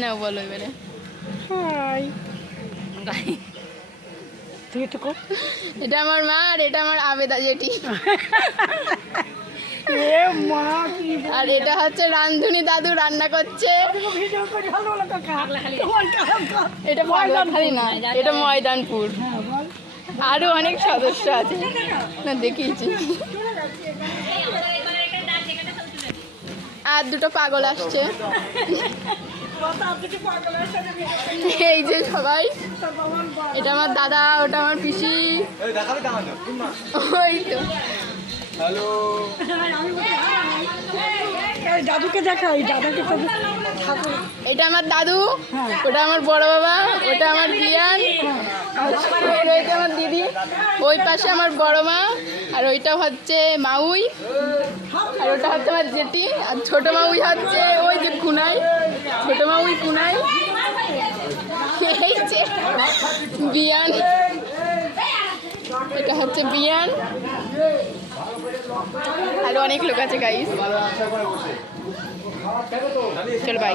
না বলো এবারে হাই তুই তো কো এটা আমার মা আর এটা আমার আবেদা জেঠি এ মা কি আর এটা হচ্ছে রান্ধুনি দাদু রান্না করছে। ভিডিও করে ভালো লাগা এটা পাগলাখালি না, এটা ময়দানপুর। হ্যাঁ বল আরো অনেক সদস্য আছে না দেখিয়েছি। আর দুটো পাগল আসছে এই যে সবাই। এটা আমার দাদা, ওটা আমার পিসি। ওই তো দাদুকে দেখাই দাদাকে তো ঠাকুর এটা আমার দাদু, ওটা আমার বড় বাবা, ওটা আমার বিয়ান, ওইটা আমার দিদি, ওই পাশে আমার বড় মা, আর ওইটা হচ্ছে মাউই, আর ওটা হচ্ছে আমার জেঠি, আর ছোট মাউই হচ্ছে ওই যে কুনাই, ছোট মাউই কুনাই, এই যে বিয়ান, এটা হচ্ছে বিয়ান, আর অনেক লোক আছে গাইস। চল বাই।